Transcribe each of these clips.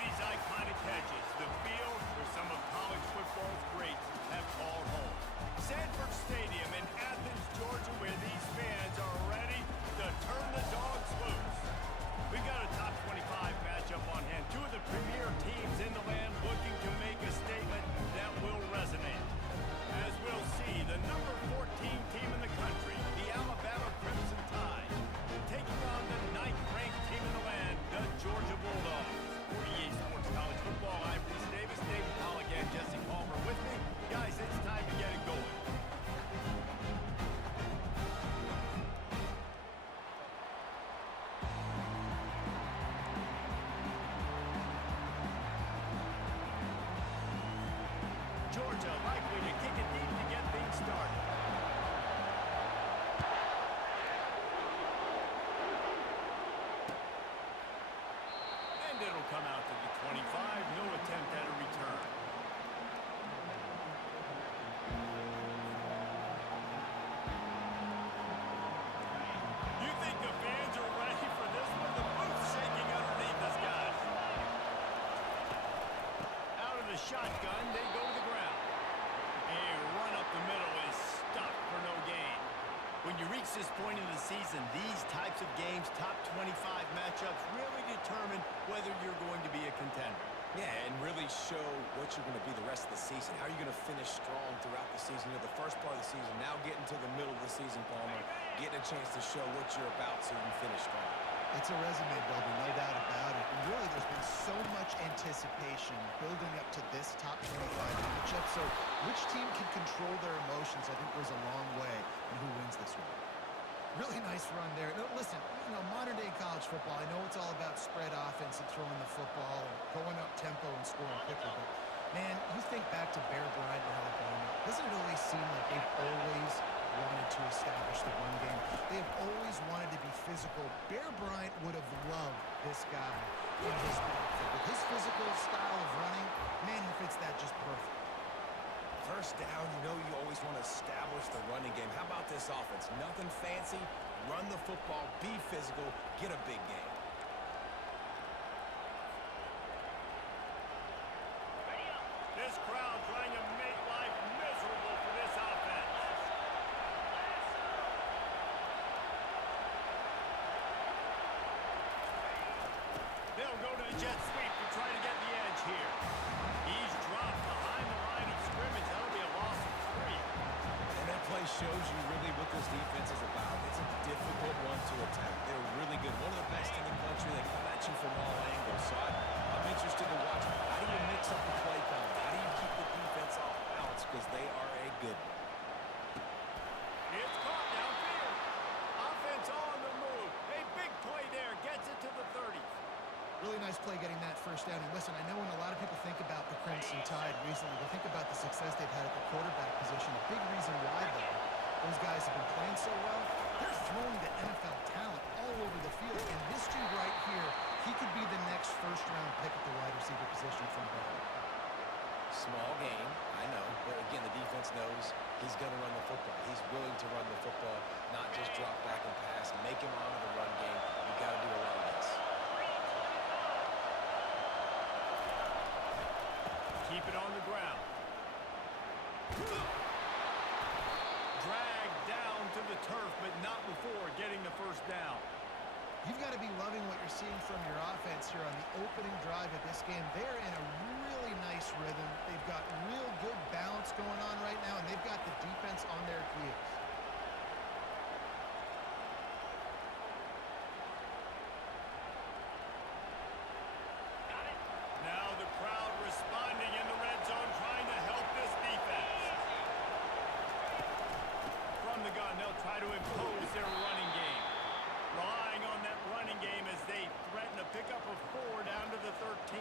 these iconic hedges, the field where some of college football's greats have called home. Sanford Stadium in Athens, Georgia, where these fans are ready to turn the dogs loose. We've got a top 25 matchup on hand. Two of the premier teams in the land looking to make a statement that will resonate. As we'll see, the number 14 team in the country, the Alabama Crimson Tide, taking on the 9th-ranked team in the land, the Georgia Bulldogs. For EA Sports College Football, I'm Reese Davis, David Pollack, and Jesse Palmer with me. Guys, it's time to get it going. Georgia likely to kick it deep to get things started. And it'll come out to the 25. No attempt at a return. You think the fans are ready for this one? The boot's shaking underneath us, guys. Out of the shotgun, they go to the ground. A run up the middle is stuck for no gain. When you reach this point in the season, these types of games, top 25 matchups, really determine whether you're going to be a contender. Yeah, and really show what you're going to be the rest of the season. How are you going to finish strong throughout the season? You know, the first part of the season, now getting to the middle of the season, Palmer, getting a chance to show what you're about so you can finish strong. It's a resume builder, no doubt about it. And really, there's been so much anticipation building up to this top 25 matchup. So which team can control their emotions, I think, goes a long way in who wins this one. Really nice run there. No, listen, you know, modern-day college football, I know it's all about spread offense and throwing the football and going up tempo and scoring quickly. But, man, you think back to Bear Bryant in Alabama. Doesn't it always seem like they've always wanted to establish the run game? They have always wanted to be physical. Bear Bryant would have loved this guy in his backfield. With his physical style of running, man, he fits that just perfect. First down, you know you always want to establish the running game. How about this offense? Nothing fancy. Run the football, be physical, get a big game. This crowd trying to make life miserable for this offense. They'll go to the jet sweep to try to get the edge here. He's dropped behind the line of scrimmage. That'll be a loss of 3. And that play shows you really what this defense is about. It's a difficult one to attack. They're really good. One of the best in the country. They come at you from all angles. So I'm interested to watch. How do you mix up the play calling? How do you keep the defense off balance? Because they are a good one. It's caught downfield. Offense on the move. A big play there. Gets it to the 30. Really nice play getting that first down. And listen, I know when a lot of people think about the Crimson Tide recently, they think about the success they've had at the quarterback position. A big reason why, though, those guys have been playing so well, they're throwing the NFL talent all over the field. And this dude right here, he could be the next first-round pick at the wide receiver position from Baylor. Small game, I know. But again, the defense knows he's going to run the football. He's willing to run the football, not just drop back and pass, make him honor the run game. You've got to do a lot of this. Keep it on the ground. Dragged down to the turf, but not before getting the first down. You've got to be loving what you're seeing from your offense here on the opening drive of this game. They're in a really nice rhythm. They've got real good balance going on right now, and they've got the defense on their heels. Now the crowd responding in the red zone, trying to help this defense. From the gun, they'll try to impose their running game. Relying on that running game as they threaten a pickup of 4 down to the 13.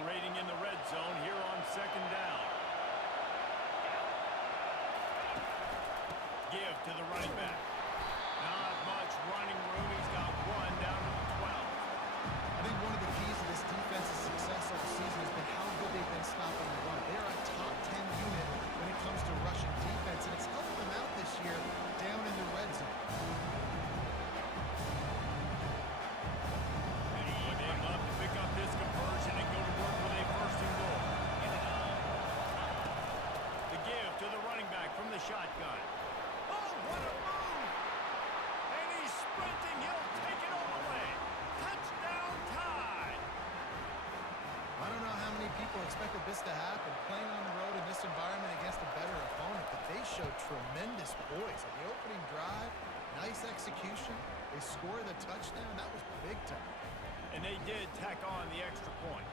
Operating in the red zone here on second down. Give to the running back. Not much running room. He's got 1 down to the 12. I think one of the keys to this defense's success all season has been how good they've been stopping the run. They're a top 10 unit this to happen. Playing on the road in this environment against a better opponent, but they showed tremendous poise. On the opening drive, nice execution. They score the touchdown. That was big time. And they did tack on the extra point.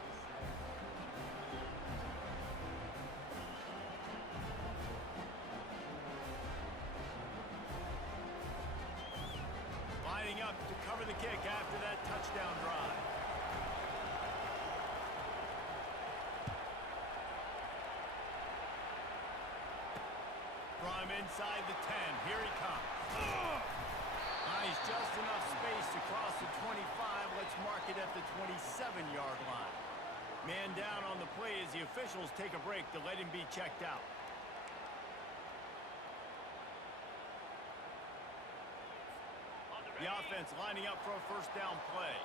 Lining up to cover the kick after that touchdown drive. From inside the 10, here he comes. Nice, just enough space to cross the 25. Let's mark it at the 27-yard line. Man down on the play as the officials take a break to let him be checked out. The offense lining up for a first down play.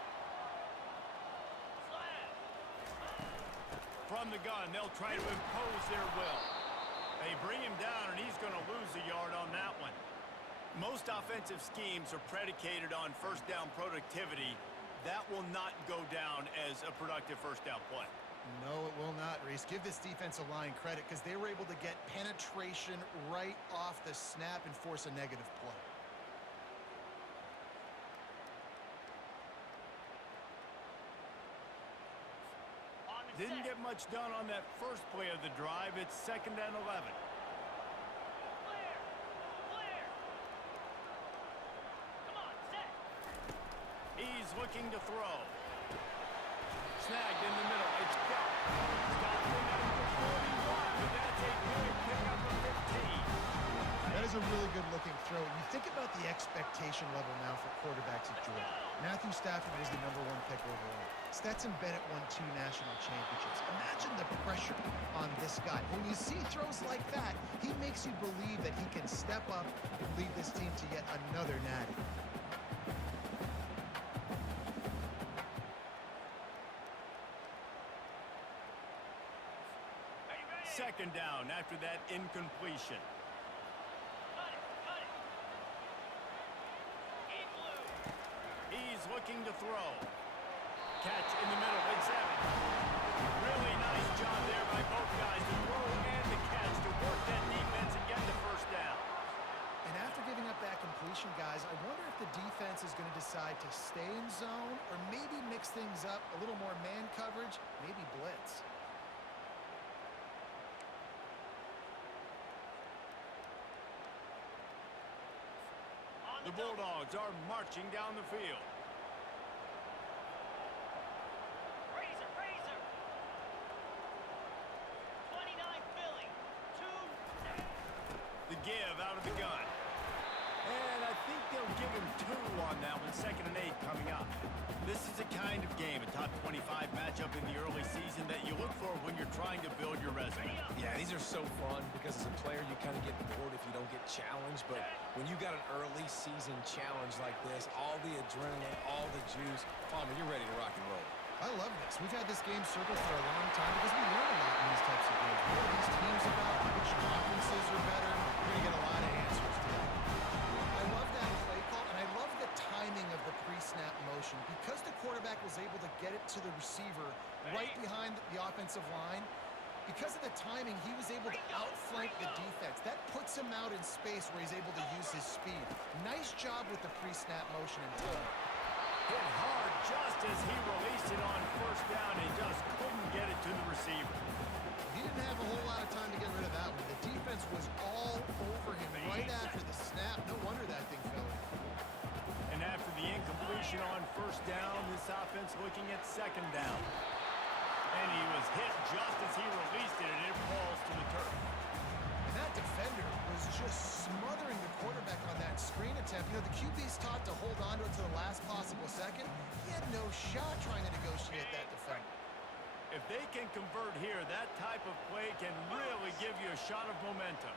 From the gun, they'll try to impose their will. They bring him down, and he's going to lose a yard on that one. Most offensive schemes are predicated on first down productivity. That will not go down as a productive first down play. No, it will not, Reese. Give this defensive line credit because they were able to get penetration right off the snap and force a negative play. Didn't get much done on that first play of the drive. It's 2nd and 11. He's looking to throw. Snagged in the middle. It's got. Stopped him at the 41, but that's a big pickup of 15. That is a really good-looking throw. You think about the expectation level now for quarterbacks at Georgia. Matthew Stafford was the #1 pick overall. Stetson Bennett won 2 national championships. Imagine the pressure on this guy. When you see throws like that, he makes you believe that he can step up and lead this team to yet another natty. Second down after that incompletion. He's looking to throw. Catch in the middle, it's 7. Really nice job there by both guys, the throw and the catch to work that defense and get the first down. And after giving up that completion, guys, I wonder if the defense is going to decide to stay in zone or maybe mix things up, a little more man coverage, maybe blitz. The Bulldogs are marching down the field. Razor. 29 Philly. 2. The give out of the gun. And I think they'll give him 2 on that one. 2nd and 8 coming up. This is a kind of game, a top 25 matchup in the early season that you look for when you're trying to build your resume. Yeah, these are so fun because as a player, you kind of get bored if you don't get challenged. But when you got an early season challenge like this, all the adrenaline, all the juice, Palmer, you're ready to rock and roll. I love this. We've had this game circled for a long time because we learn a lot in these types of games. What are these teams about? Which conferences are better? We're going to get a lot of answers today. I love that play call, and I love the timing of the pre-snap motion. Because the quarterback was able to get it to the receiver right behind the offensive line, because of the timing, he was able to outflank the defense. That puts him out in space where he's able to use his speed. Nice job with the pre-snap motion and timing. Hit hard just as he released it on first down and just couldn't get it to the receiver. He didn't have a whole lot of time to get rid of that one. The defense was all over him right after the snap. No wonder that thing fell in. And after the incompletion on first down, this offense looking at 2nd down. And he was hit just as he released it, and it falls to the turf. And that defender was just smothering the quarterback on that screen attempt. You know, the QB's taught to hold on to it to the last possible second. He had no shot trying to negotiate that defender. If they can convert here, that type of play can really give you a shot of momentum.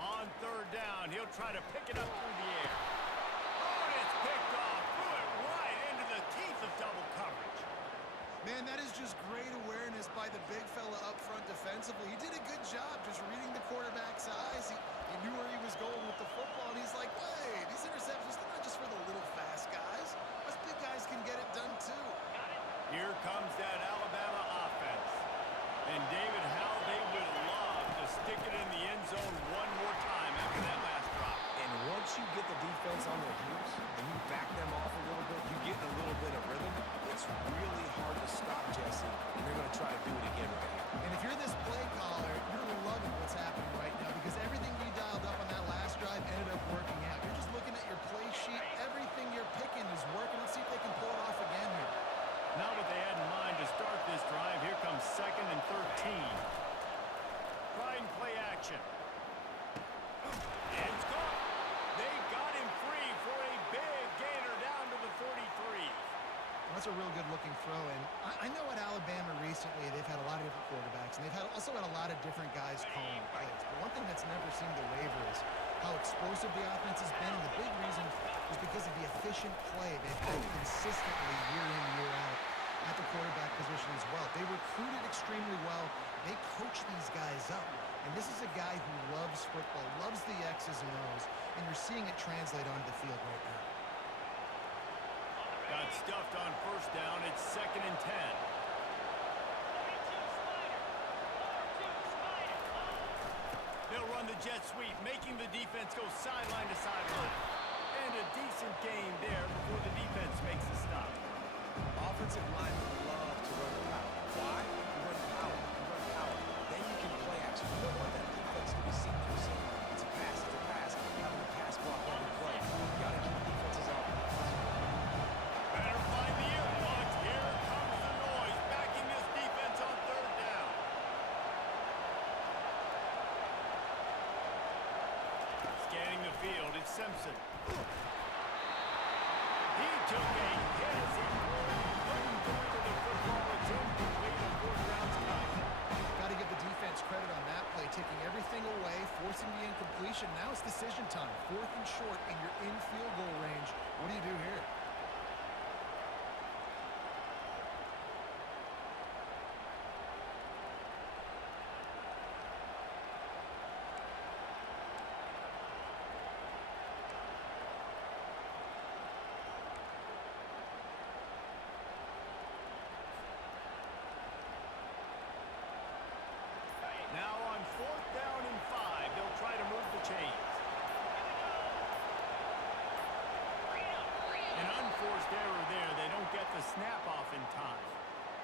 On 3rd down, he'll try to pick it up through the air. Oh, and it's picked off. Threw it right into the teeth of double coverage. Man, that is just great awareness by the big fella up front defensively. He did a good job just reading the quarterback's eyes. He knew where he was going with the football, and he's like, wait, these interceptions, they're not just for the little fast guys. Us big guys can get it done too. Here comes that Alabama offense. And David, how they would love to stick it in the end zone one more time after that last drop. And once you get the defense on their heels and you back them off a little bit, you get in a little bit of rhythm, it's really hard to stop, Jesse, and they're going to try to do it again right here. And if you're this play caller, you're loving what's happening right now because everything you dialed up on that last drive ended up working out. You're just looking at your play sheet. Everything you're picking is working. Let's see if they can pull it off again here. Not what they had in mind to start this drive. Here comes 2nd and 13. Trying play action. It's gone. They got him free for a big gainer down to the 33. That's a real good-looking throw, and I know at Alabama recently they've had a lot of different quarterbacks, and they've also had a lot of different guys calling plays. But one thing that's never seemed to waver is how explosive the offense has been, and the big reason is because of the efficient play they've had consistently year in, year out at the quarterback position as well. They recruited extremely well. They coach these guys up, and this is a guy who loves football, loves the X's and O's, and you're seeing it translate onto the field right now. Got stuffed on 1st down. It's 2nd and 10. They'll run the jet sweep, making the defense go sideline to sideline. And a decent gain there before the defense makes the stop. Offensive linemen love to run the power. Why? You run power. You run power. Then you can play action. You don't want that defense to be seen through seam. It's a pass. It's a pass. Having a pass block every play. You got to keep defenses off. Better find the earplugs. Here comes the noise, backing this defense on 3rd down. Scanning the field, it's Simpson. He took a hit as he couldn't go into the football. It's incomplete, a 4th down cut. Got to give the defense credit on that play, taking everything away, forcing the incompletion. Now it's decision time. 4th and short, and you're in field goal range. What do you do here? Now on 4th down and 5, they'll try to move the chains. An unforced error there. They don't get the snap off in time.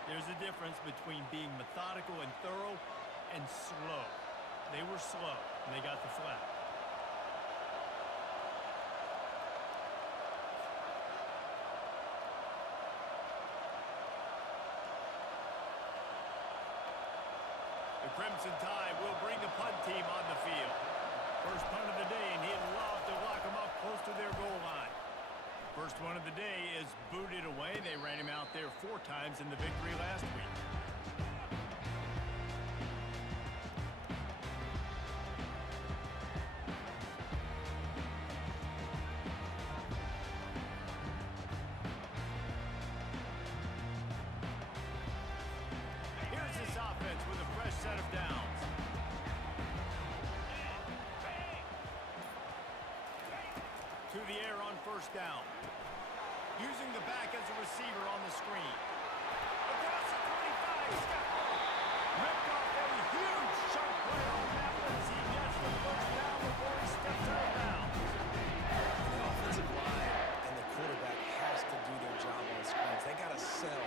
There's a difference between being methodical and thorough and slow. They were slow, and they got the flag. The Crimson Tide will bring the punt team on the field. First punt of the day, and he'd love to lock them up close to their goal line. First one of the day is booted away. They ran him out there 4 times in the victory last week. Here's this offense with a fresh set of downs. To the air on 1st down. Using the back as a receiver on the screen. Across the 25. He's got ripped off a huge sharp play on that one as he gets the 1st down before he steps out of bounds. The offensive line and the quarterback has to do their job on screens. They got to sell.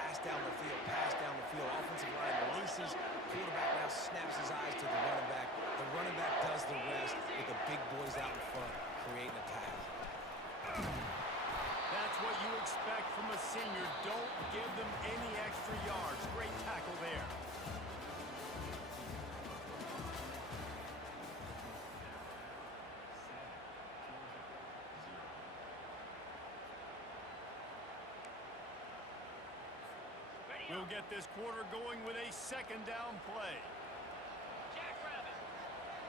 Pass down the field. Pass down the field. Offensive line releases. Quarterback now snaps his eyes to the running back. The running back does the rest with the big boys out in front creating a pass. That's what you expect from a senior. Don't give them any extra yards. Great tackle there. We'll get this quarter going with a 2nd down play.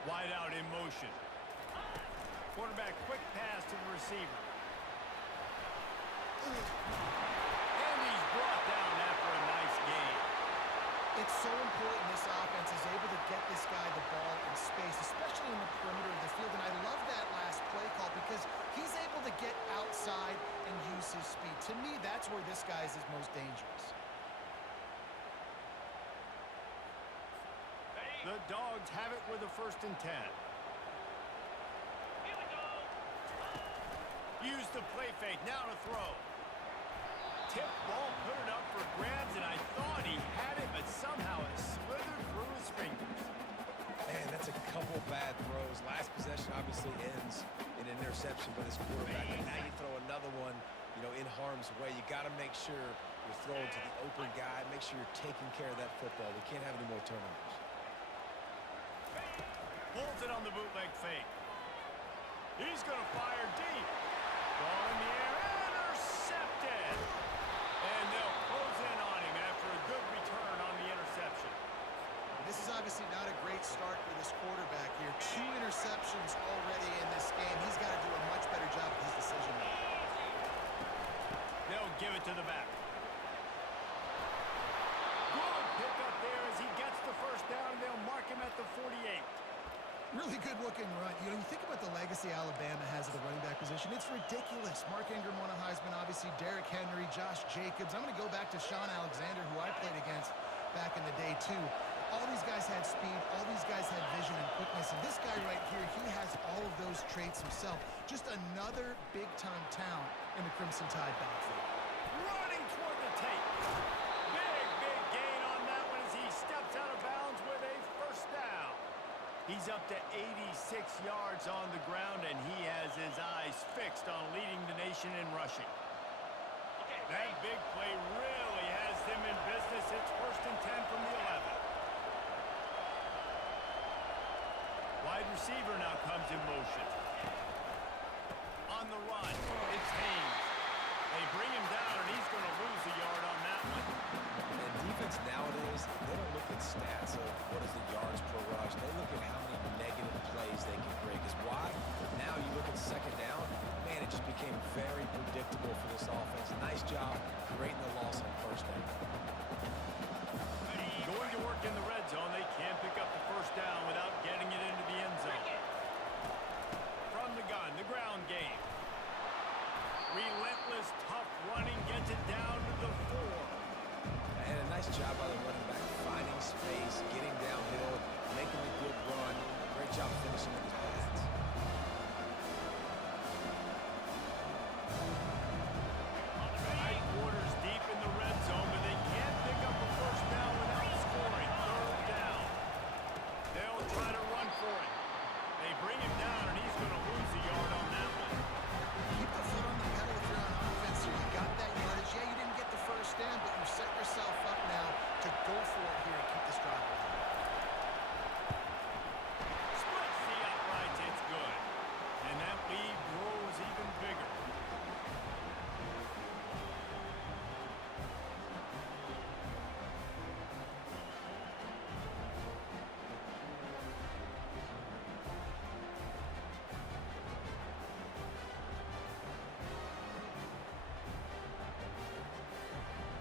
Wide out in motion. Quarterback quick pass to the receiver. And he's brought down after a nice gain. It's so important this offense is able to get this guy the ball in space, especially in the perimeter of the field. And I love that last play call because he's able to get outside and use his speed. To me, that's where this guy is his most dangerous. The Dogs have it with a 1st and 10. Here we go. Use the play fake. Now to throw. Tip ball, put it up for grabs, and I thought he had it, but somehow it slithered through his fingers. Man, that's a couple bad throws. Last possession obviously ends in an interception by this quarterback. And now you throw another one, in harm's way. You got to make sure you're throwing to the open guy. Make sure you're taking care of that football. We can't have any more turnovers. Pulls it on the bootleg fake. He's going to fire deep. Ball in the air, intercepted. And they'll close in on him after a good return on the interception. This is obviously not a great start for this quarterback here. 2 interceptions already in this game. He's got to do a much better job with his decision making. They'll give it to the back. Good pickup there as he gets the 1st down. They'll mark him at the 48. Really good looking run. You think about the legacy Alabama has at the running back position. It's ridiculous. Mark Ingram won a Heisman, obviously Derrick Henry, Josh Jacobs. I'm going to go back to Sean Alexander, who I played against back in the day too. All these guys had speed. All these guys had vision and quickness. And this guy right here, he has all of those traits himself. Just another big-time talent in the Crimson Tide backfield. Running toward the tape. Big gain on that one as he steps out of bounds with a 1st down. He's up to 86 yards on the ground, and he has his eyes fixed on leading the nation in rushing. That big play really has them in business. It's 1st and 10 from the 11. Wide receiver now comes in motion. On the run, it's Haynes. They bring him down, and he's going to lose a yard on that one. And defense nowadays, they don't look at stats of what is the yards per rush. They look at how many negative plays they can create. Because why? Now you look at 2nd down, man, it just became very predictable for this offense. Nice job creating the loss on 1st down. Going to work in the red zone. They can't pick up the 1st down without getting it into the end zone. From the gun, the ground game. Relentless, tough running gets it down to the 4. And a nice job by the running back, finding space, getting downhill, making a good run. Great job finishing with his pads. High quarters deep in the red zone, but they can't pick up a 1st down without scoring. 3rd down. They'll try to run for it. They bring him down, and he's going to lose a yard on that one. Keep the foot on the pedal if you're on offense here. You got that yardage. Yeah, you didn't get the 1st down, but you set yourself up now to go for it here and keep this drive alive. Splits the uprights. It's good. And that lead grows even bigger.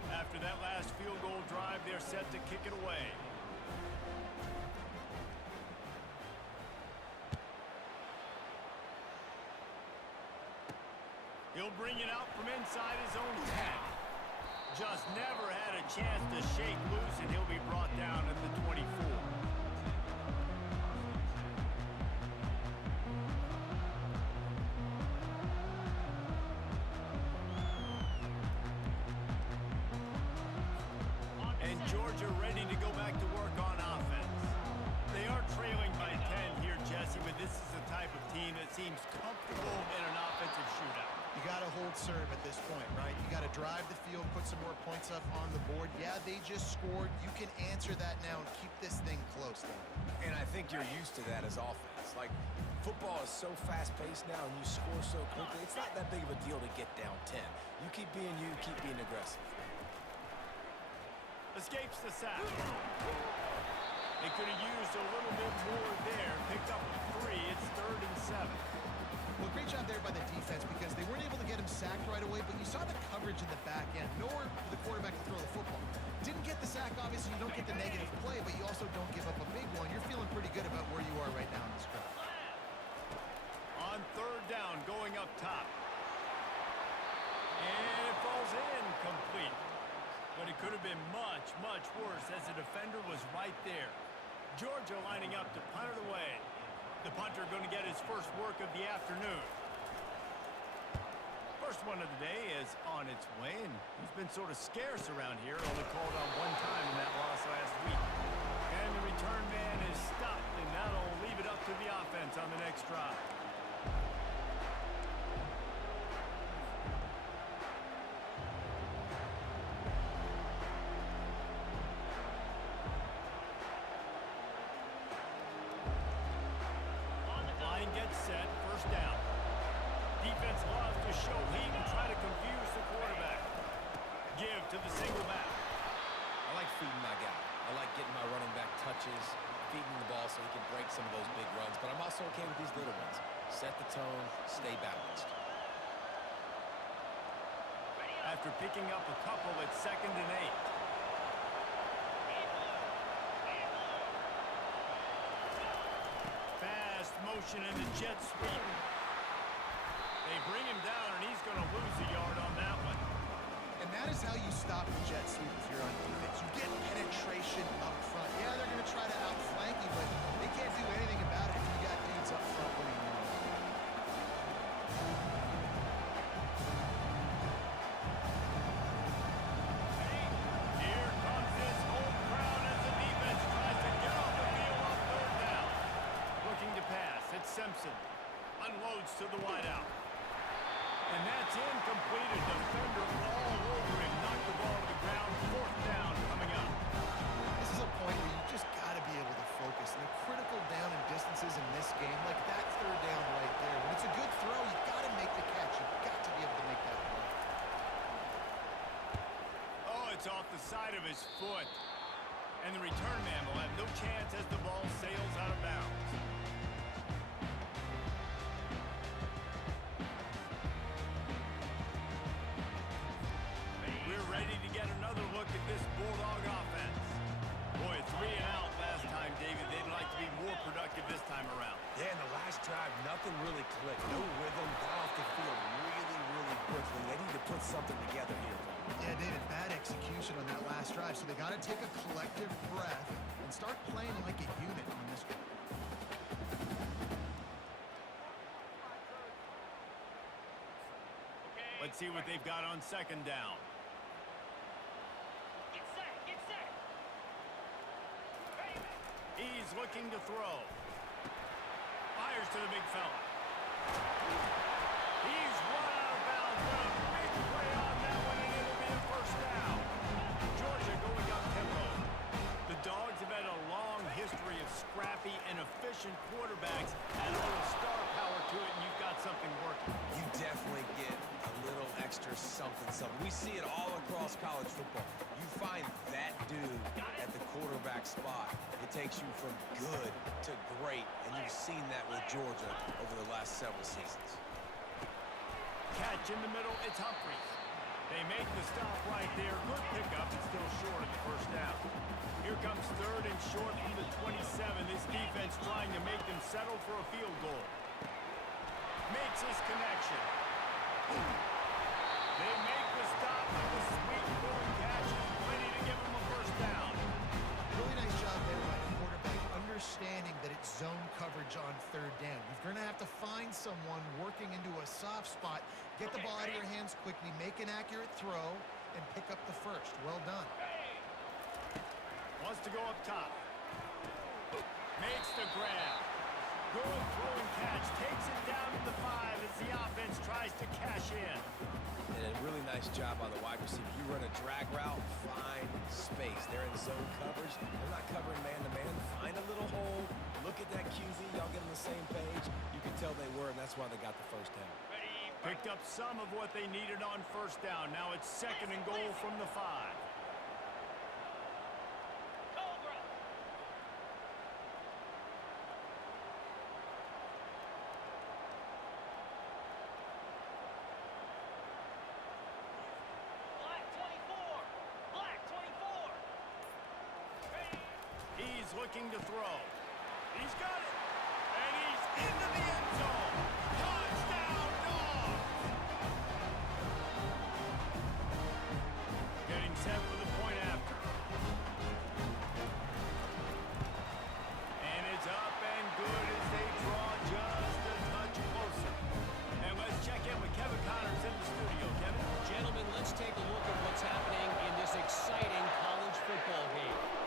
After that last field goal drive, they're set to kick it away. He'll bring it out from inside his own 10. Just never had a chance to shake loose, and he'll be brought down at the 24. And Georgia ready to go back to work on offense. They are trailing by 10 here, Jesse, but this is the type of team that seems comfortable in an offensive shootout. You got to hold serve at this point, right? You got to drive the field, put some more points up on the board. Yeah, they just scored. You can answer that now and keep this thing close, though. And I think you're used to that as offense. Like, football is so fast-paced now, and you score so quickly. It's not that big of a deal to get down 10. You keep being you, keep being aggressive. Escapes the sack. They could have used a little bit more there. Picked up a 3. It's 3rd and 7. Well, great job there by the defense because they weren't able to get him sacked right away, but you saw the coverage in the back end. Nowhere for the quarterback to throw the football. Didn't get the sack, obviously. You don't get the negative also don't give up a big one, you're feeling pretty good about where you are right now in the script. On third down, going up top. And it falls in complete. But it could have been much, much worse as the defender was right there. Georgia lining up to punt it away. The punter going to get his first work of the afternoon. First one of the day is on its way, and he's been sort of scarce around here. Only called on one time in that loss last week. And the return man is stopped, and that'll leave it up to the offense on the next drive. Line gets set, first down. Defense loves to show heat and try to confuse the quarterback. Give to the single back. I like feeding my guy. I like getting my running back touches, feeding the ball so he can break some of those big runs. But I'm also okay with these little ones. Set the tone, stay balanced. After picking up a couple at 2nd and 8. Fast motion in the jet sweep. They bring him down, and he's going to lose a yard on that one. And that is how you stop the jet sweep if you're on defense. You get penetration up front. Yeah, they're going to try to outflank you, but they can't do anything about it if you got dudes up front winning the ball. Here comes this home crowd as the defense tries to get off the field on third down. Looking to pass. It's Simpson. Unloads to the wideout. And that's incomplete. A defender all over him. Knocked the ball to the ground. Fourth down coming up. This is a point where you just got to be able to focus. And the critical down and distances in this game, like that third down right there, when it's a good throw, you got to make the catch. You've got to be able to make that play. Oh, it's off the side of his foot. And the return man will have no chance as the ball sails out of bounds. We're ready to get another look at this Bulldog offense. Boy, 3 and out last time, David. They'd like to be more productive this time around. Yeah, in the last drive, nothing really clicked. No rhythm, got off the field really quickly. They need to put something together here. Yeah, David, bad execution on that last drive. So they got to take a collective breath and start playing like a unit on this one. Let's see what they've got on 2nd down. Get set, get set. Ready, man. He's looking to throw. Fires to the big fella. He's run out of bounds. What a big play on that one, and it'll be a first down. Georgia going up tempo. The Dogs have had a long history of scrappy and efficient quarterbacks. Add a little star power to it, and you've got something working. You definitely get a little extra something. We see it all across college football. You find that dude at the quarterback spot, it takes you from good to great, and you've seen that with Georgia over the last several seasons. Catch in the middle, it's Humphries. They make the stop right there. Good pickup, it's still short of the first down. Here comes 3rd and short from the 27. This defense trying to make them settle for a field goal. Makes his connection. They make the stop with the sweet throwing catch. Plenty to give them a first down. Really nice job there by the quarterback, understanding that it's zone coverage on 3rd down. You're going to have to find someone working into a soft spot, get the ball out of your hands quickly, make an accurate throw, and pick up the first. Well done. Wants to go up top. Makes the grab. Good throwing catch. Takes it down to the 5 as the offense tries to cash in. And a really nice job by the wide receiver. You run a drag route, find space. They're in zone coverage. They're not covering man-to-man. Find a little hole. Look at that QB. Y'all get on the same page. You can tell they were, and that's why they got the first down. Picked up some of what they needed on first down. Now it's 2nd and goal from the 5. Cobra. Black 24. Black 24. Ready. He's He's looking to throw. He's got it. And he's into the end zone. Touchdown, Dogs! Getting set for the point after. And it's up and good as they draw just a touch closer. And let's check in with Kevin Connors in the studio. Kevin? Gentlemen, let's take a look at what's happening in this exciting college football game.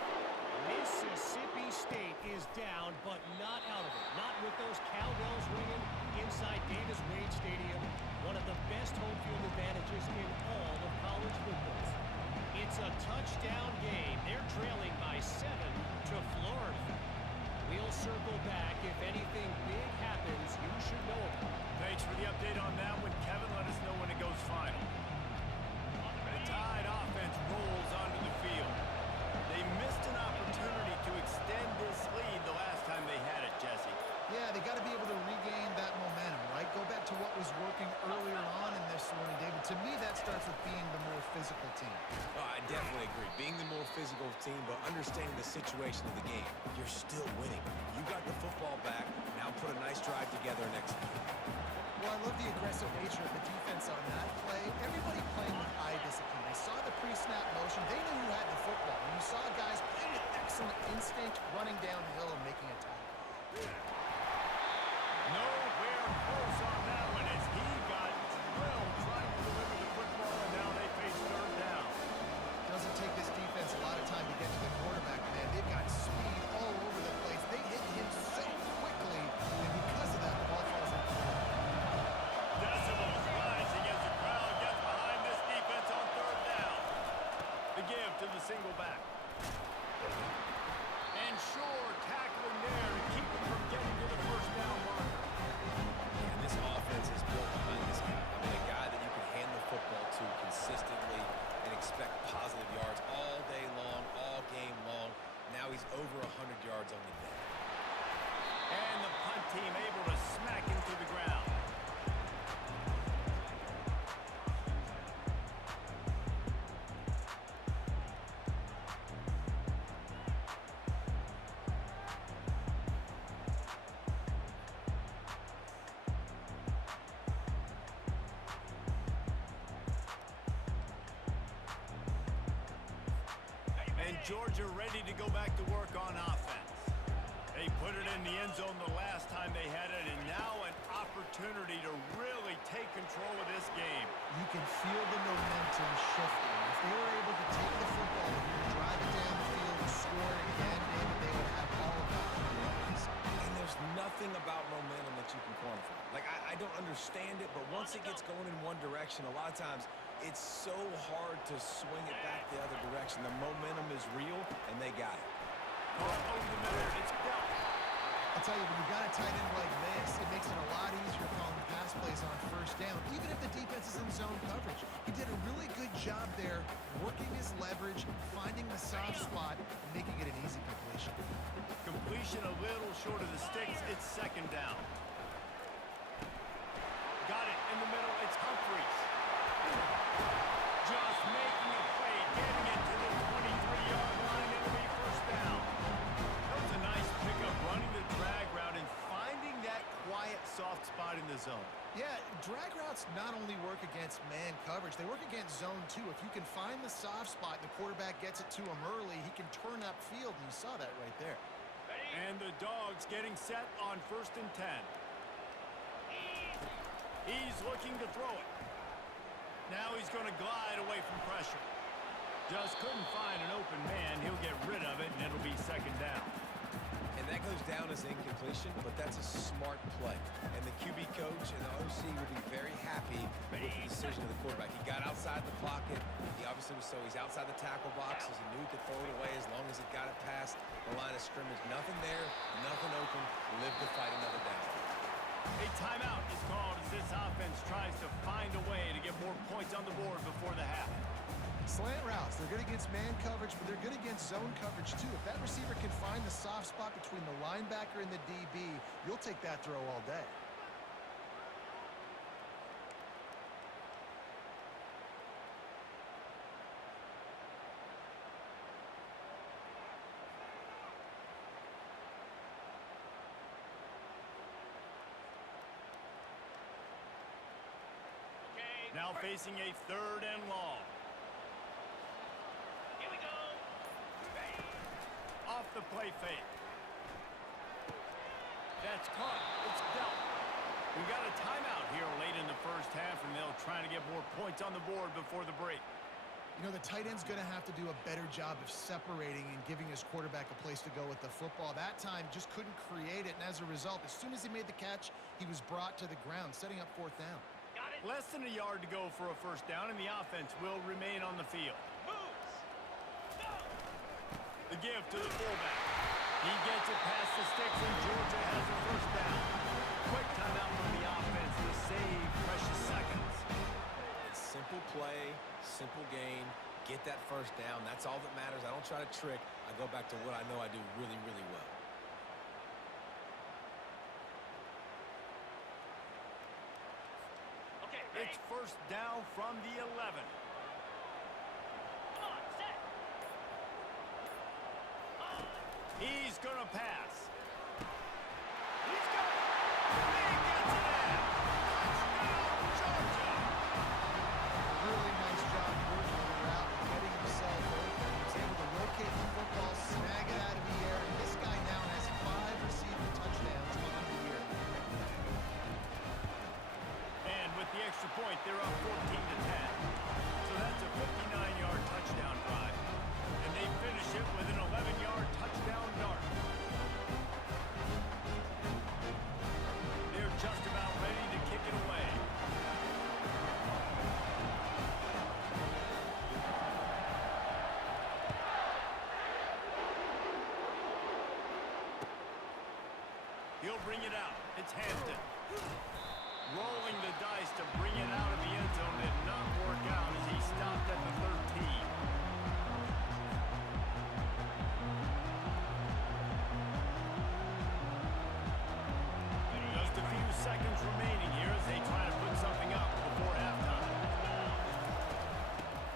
Mississippi State is down, but not out of it. Not with those cowbells ringing inside Davis-Wade Stadium, one of the best home field advantages in all of college football. It's a touchdown game. They're trailing by 7 to Florida. We'll circle back. If anything big happens, you should know about it. Thanks for the update on that one, Kevin. Let us know when it goes final. The Tide offense rolls onto the field. They missed an opportunity to extend this lead the last time they had it, Jesse. Yeah, they got to be able to regain that momentum, right? Go back to what was working earlier on in this one, and David. To me, that starts with being the more physical team. Oh, I definitely agree. Being the more physical team, but understanding the situation of the game. You're still winning. You got the football back. Now put a nice drive together and execute. Well, I love the aggressive nature of the defense on that play. Everybody playing with eye discipline. They saw the pre-snap motion. They knew who had the football. And you saw guys playing with excellent instinct, running downhill and making a tackle. Nowhere close on that one as he got drilled trying to deliver the football, and now they face third down. Doesn't take this defense a lot of time to get to the quarterback, man. They've got speed all over the place. They hit him so quickly, and because of that, the ball falls in. Decibels rising as the crowd gets behind this defense on third down. The give to the single back. And sure, tackling there to keep him from getting to the first down marker. And this offense is built behind this guy. I mean, a guy that you can hand the football to consistently and expect positive yards all day long, all game long. Now he's over 100 yards on the day. And the punt team able to smack him to the ground. And Georgia ready to go back to work on offense. They put it in the end zone the last time they had it, and now an opportunity to really take control of this game. You can feel the momentum shifting. If they were able to take the football here, drive it down the field, and score it again, David, they would have all of that on their own side. And there's nothing about momentum that you can quantify. Like, I don't understand it, but once it gets going in one direction, a lot of times it's so hard to swing it back the other direction. The momentum is real, and they got it. Over the middle, it's dealt. I'll tell you, when you got a tight end like this, it makes it a lot easier calling pass plays on first down, even if the defense is in zone coverage. He did a really good job there, working his leverage, finding the soft spot, and making it an easy completion. Completion a little short of the sticks. It's second down. Got it in the middle. It's Humphries. Just making a play, getting it to the 23-yard line. It'll be first down. That was a nice pickup, running the drag route and finding that quiet, soft spot in the zone. Yeah, drag routes not only work against man coverage, they work against zone too. If you can find the soft spot and the quarterback gets it to him early, he can turn upfield, and you saw that right there. And the Dogs getting set on 1st and 10. He's looking to throw it. Now he's going to glide away from pressure. Just couldn't find an open man. He'll get rid of it, and it'll be second down. And that goes down as incompletion, but that's a smart play. And the QB coach and the OC will be very happy with the decision of the quarterback. He got outside the pocket. He obviously was he's outside the tackle box, as he knew he could throw it away as long as it got it past the line of scrimmage. Nothing there, nothing open. Live to fight another down. A timeout is called as this offense tries to find a way to get more points on the board before the half. Slant routes, they're good against man coverage, but they're good against zone coverage too. If that receiver can find the soft spot between the linebacker and the DB, you'll take that throw all day. Now facing a 3rd and long. Here we go. Ready. Off the play fake. That's caught. It's dealt. We got a timeout here late in the first half, and they'll try to get more points on the board before the break. You know, the tight end's going to have to do a better job of separating and giving his quarterback a place to go with the football. That time just couldn't create it, and as a result, as soon as he made the catch, he was brought to the ground, setting up 4th down. Got it. Less than a yard to go for a 1st down, and the offense will remain on the field. Moves. Go. The give to the fullback. He gets it past the sticks, and Georgia has a 1st down. Quick timeout from the offense to save precious seconds. It's simple play, simple gain. Get that 1st down. That's all that matters. I don't try to trick. I go back to what I know I do really, really well. Okay, ready. It's 1st down from the 11. Come on, set. He's going to pass. He's got it. He gets it in. Touchdown, Georgia. Really nice job working the route, getting himself open. He was able to locate the football, snag it out of the air, and this guy now has 5 receiving touchdowns on the year. And with the extra point, they're up 14-10. So that's a 59-yard touchdown drive. And they finish it with an 11-yard touchdown dart. They're just about ready to kick it away. He'll bring it out. It's Hampton. Rolling the dice to bring it out of the end zone did not work out as he stopped at the 13. Just a few seconds remaining here as they try to put something up before halftime.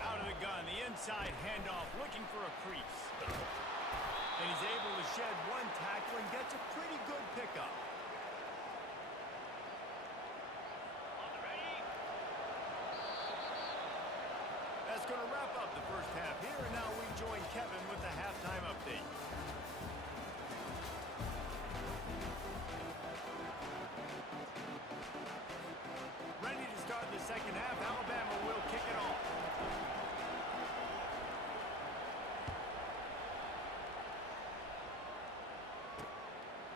Out of the gun, the inside handoff, looking for a crease. And he's able to shed 1 tackle and gets a pretty good pickup. On the ready. That's going to wrap up the first half here, and now we join Kevin with the halftime update. Ready to start the second half. Alabama will kick it off.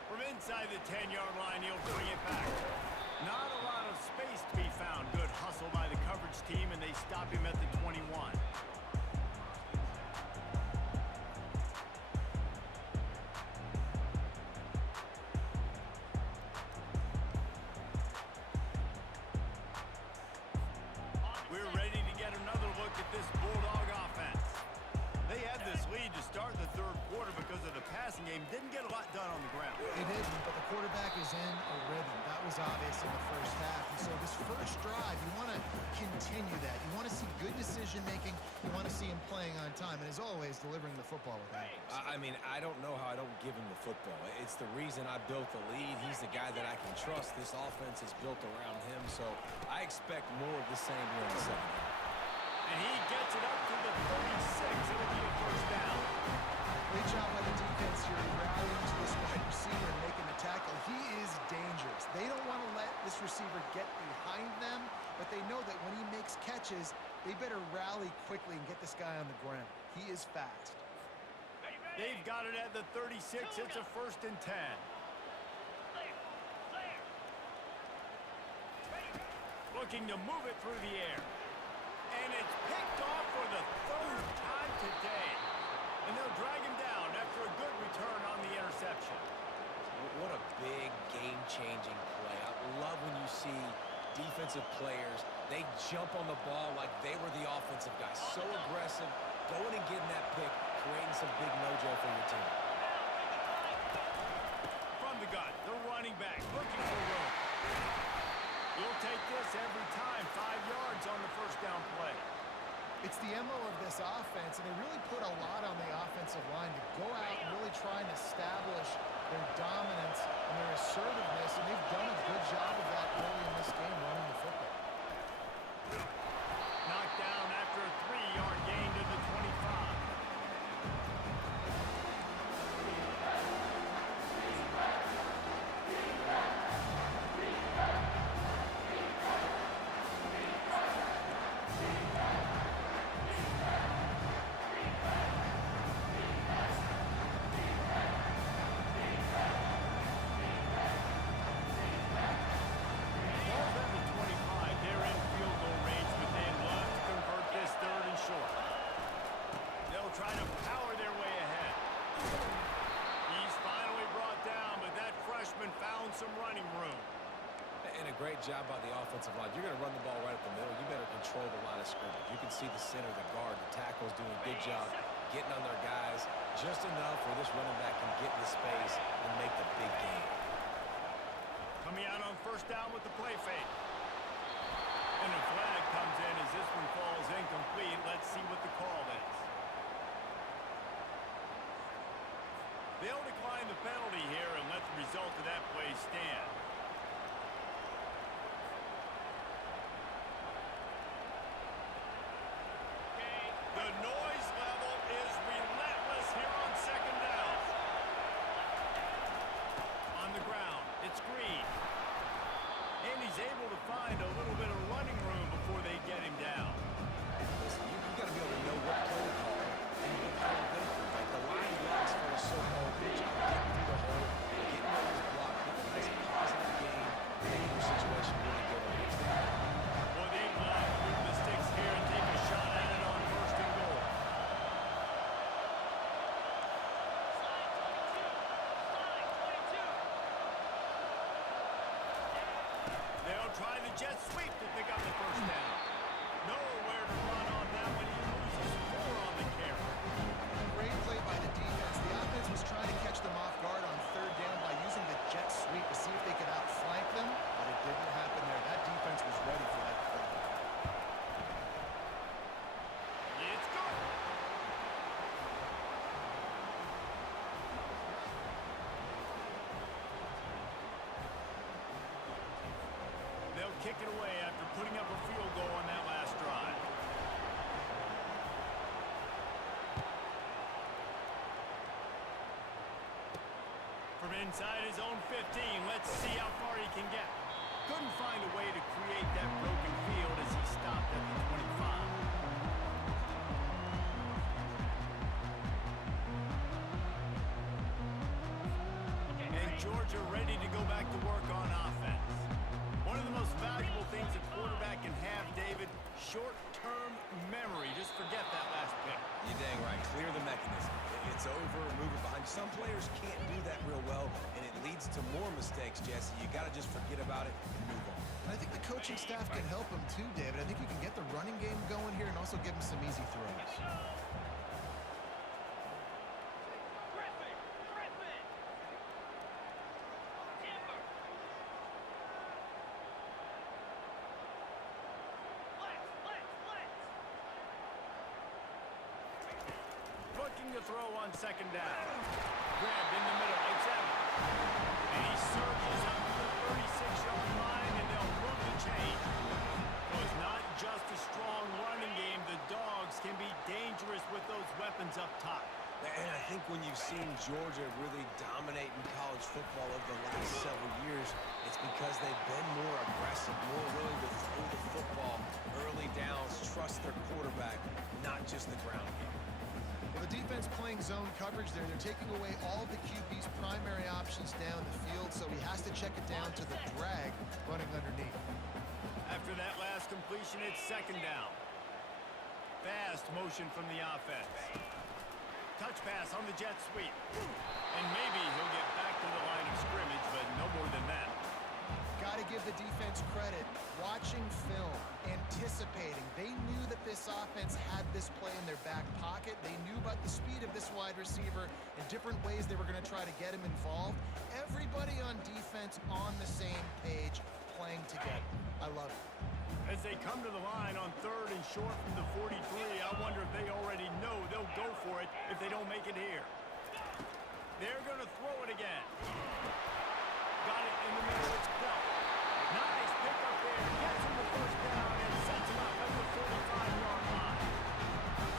From inside the 10-yard line, he'll bring it back. Not a lot of space to be found. Good hustle by the coverage team, and they stop him at the 21. We're ready to get another look at this Bulldog offense. They had this lead to start the 3rd quarter because of the passing game. Didn't get a lot done on the ground. It didn't, but the quarterback is in a rhythm. That was obvious in the first half. And so this first drive, you want to continue that. You want to see good decision-making. You want to see him playing on time. And as always, delivering the football with accuracy. I mean, I don't know how I don't give him the football. It's the reason I built the lead. He's the guy that I can trust. This offense is built around him, so I expect more of the same here in the second half. And he gets it up to the 36. It'll be a 1st down. Great job by the defense here, rallying to this wide receiver and making the tackle. He is dangerous. They don't want to let this receiver get behind them, but they know that when he makes catches, they better rally quickly and get this guy on the ground. He is fast. Ready, ready. They've got it at the 36. It's a 1st and 10. Clear. Clear. Ready. Looking to move it through the air. And it's picked off for the 3rd time today. And they'll drag him down after a good return on the interception. What a big game-changing play. I love when you see defensive players, they jump on the ball like they were the offensive guys. So aggressive, going and getting that pick, creating some big mojo for your team. From the gun, the running back looking for room. He'll take this every time. 5 yards on the 1st down play. It's the MO of this offense, and they really put a lot on the offensive line to go out and really try and establish their dominance and their assertiveness, and they've done a good job of that early in this game running the football. brought down after a 3-yard gain to the 25. Trying to power their way ahead. He's finally brought down, but that freshman found some running room. And a great job by the offensive line. You're going to run the ball right up the middle. You better control the line of scrimmage. You can see the center, the guard, the tackles doing a good job getting on their guys just enough where this running back can get in the space and make the big game. Coming out on first down with the play fake. And a flag comes in as this one falls incomplete. Let's see what the call is. They'll decline the penalty here and let the result of that play stand. The noise level is relentless here on second down. On the ground, it's Green. And he's able to find a little bit of running room before they get him down. Listen, you got to be able to know what play to call and what kind of go through. Like the line blocks for a so-called good job getting through the hole, getting over his block, getting a nice positive game, making the situation really good on his side. Well, they move the sticks here and take a shot at it on first and goal. They'll try the jet sweep to pick up the first down. Nowhere to run on that one. He loses 4 on the carry. Great play by the defense. The offense was trying to catch them off guard on third down by using the jet sweep to see if they could outflank them, but it didn't happen there. That defense was ready for that play. It's good. They'll kick it away after putting up a field goal on that last drive. From inside his own 15, let's see how far he can get. Couldn't find a way to create that broken field as he stopped at the 25. And Georgia ready to go back to work on offense. One of the most valuable things a quarterback can have, David, short-term memory. Just forget that last pick. You're dang right. Clear the mechanism. It's over, move it behind. Some players can't do that real well, and it leads to more mistakes, Jesse. You got to just forget about it and move on. And I think the coaching staff can help him too, David. I think you can get the running game going here and also give him some easy throws. Griffin! Griffin! Timber! Let's! Looking to throw on second down. Grabbed in the middle. It's Evans. And he surges up to the 36-yard line, and they'll move the chain. So it's not just a strong running game. The Dogs can be dangerous with those weapons up top. And I think when you've seen Georgia really dominate in college football over the last several years, it's because they've been more aggressive, more willing to throw the football early downs, trust their quarterback, not just the ground game. Well, the defense playing zone coverage there. They're taking away all of the QB's primary options down the field, so he has to check it down to the drag running underneath. After that last completion, it's second down. Fast motion from the offense. Touch pass on the jet sweep. And maybe he'll get back to the line of scrimmage, but no more than that. Got to give the defense credit. Watching film, anticipating. They knew that this offense had this play in their back pocket. They knew about the speed of this wide receiver and different ways they were going to try to get him involved. Everybody on defense on the same page, playing together. I love it. As they come to the line on third and short from the 43, I wonder if they already know they'll go for it if they don't make it here. They're going to throw it again. Got it in the middle. It's Bell. Nice pick up there. Gets him the first down and sets him up at the 45-yard line.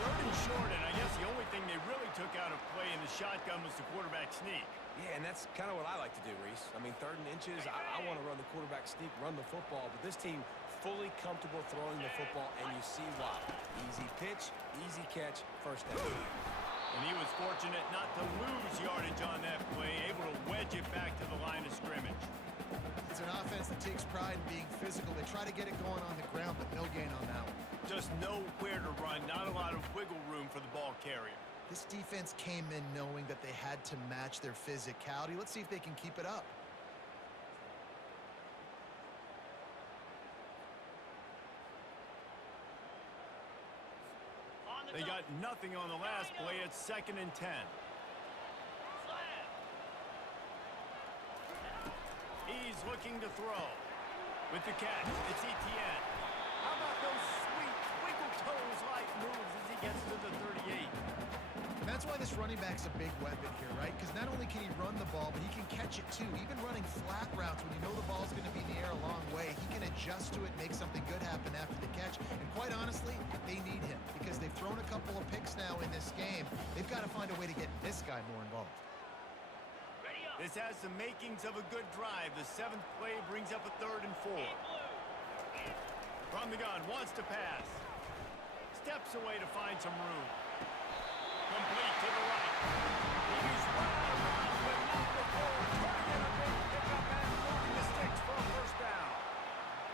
Third and short, and I guess the only thing they really took out of play in the shotgun was the quarterback sneak. Yeah, and that's kind of what I like to do, Reese. I mean, 3rd and inches, I want to run the quarterback sneak, run the football, but this team fully comfortable throwing the football, and you see why. Easy pitch, easy catch, first down. And he was fortunate not to lose yardage on that play, able to wedge it back to the line of scrimmage. It's an offense that takes pride in being physical. They try to get it going on the ground, but no gain on that one. Just nowhere to run, not a lot of wiggle room for the ball carrier. This defense came in knowing that they had to match their physicality. Let's see if they can keep it up. They got nothing on the last play. It's 2nd and 10. He's looking to throw. With the catch, it's Etienne. How about those sweet twinkle toes-like moves as he gets to the 38? That's why this running back's a big weapon here, right? Because not only can he run the ball, but he can catch it too. Even running flat routes when you know the ball's going to be in the air a long way, he can adjust to it, make something good happen after the catch. And quite honestly, they need him because they've thrown a couple of picks now in this game. They've got to find a way to get this guy more involved. This has the makings of a good drive. The 7th play brings up a 3rd and 4. From the gun, wants to pass. Steps away to find some room. Complete to the right. He's right out of bounds, but not before. Trying to get a big pickup and throwing the sticks for a first down.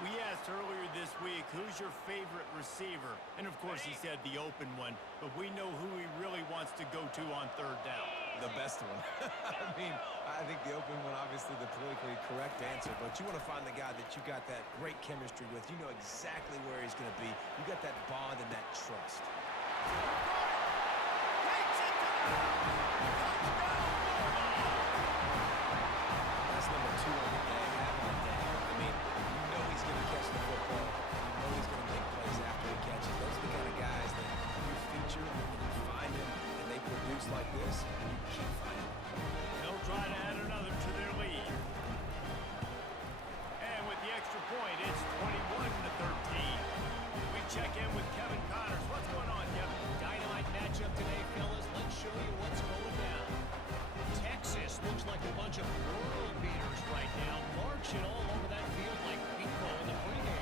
We asked earlier this week, who's your favorite receiver? And, of course, he said the open one. But we know who he really wants to go to on 3rd down. The best one. I mean, I think the open one, obviously the politically correct answer, but you want to find the guy that you got that great chemistry with. You know exactly where he's going to be. You got that bond and that trust. That's number 2 on the day, having a day. I mean, you know he's going to catch the football. You know he's going to make plays after he catches. Those are the kind of guys that you feature and you find them and they produce like this, and you keep finding them. They'll try to add another to their lead. And with the extra point, it's 21-13. We check in with Kevin Connors. What's going on, Kevin? Dynamite matchup today, fellas. Let's show you what's going down. Texas looks like a bunch of world beaters right now, marching all over that field like people in the pregame.